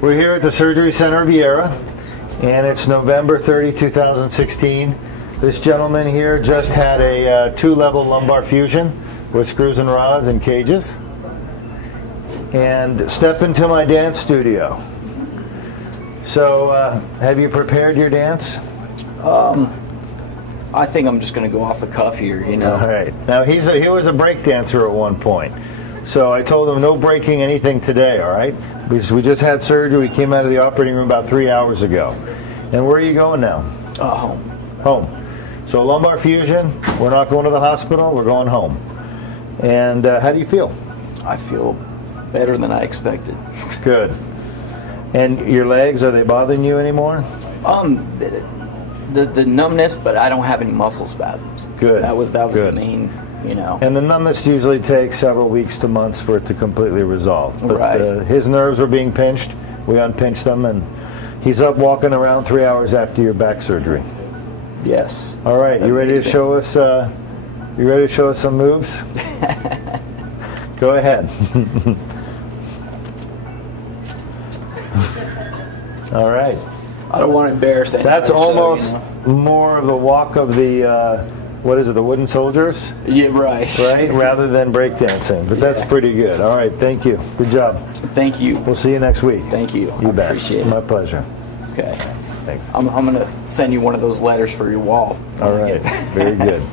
We're here at the Surgery Center of Viera, and it's November 30, 2016. This gentleman here just had a 2-level lumbar fusion with screws and rods and cages. And step into my dance studio. So, have you prepared your dance? I think I'm just going to go off the cuff here, you know. All right. Now, he was a break dancer at one point. So I told him no breaking anything today, all right? Because we just had surgery. We came out of the operating room about 3 hours ago. And where are you going now? Home. Home. So lumbar fusion, we're not going to the hospital, we're going home. And how do you feel? I feel better than I expected. Good. And your legs, are they bothering you anymore? The numbness, but I don't have any muscle spasms. Good. That was Good. the main, you know. And the numbness usually takes several weeks to months for it to completely resolve. But Right. his nerves were being pinched. We unpinched them, and he's up walking around 3 hours after your back surgery. Yes. All right, you ready to Amazing. show us? You ready to show us some moves? Go ahead. All right. I don't want to embarrass anybody. That's so, almost you know. more of the walk of the, what is it, the wooden soldiers? Yeah, right. Right? Rather than breakdancing. But that's Yeah. pretty good. All right, thank you. Good job. Thank you. We'll see you next week. Thank you. You I bet. appreciate My it. pleasure. Okay. Thanks. I'm going to send you one of those letters for your wall. All right. Very good.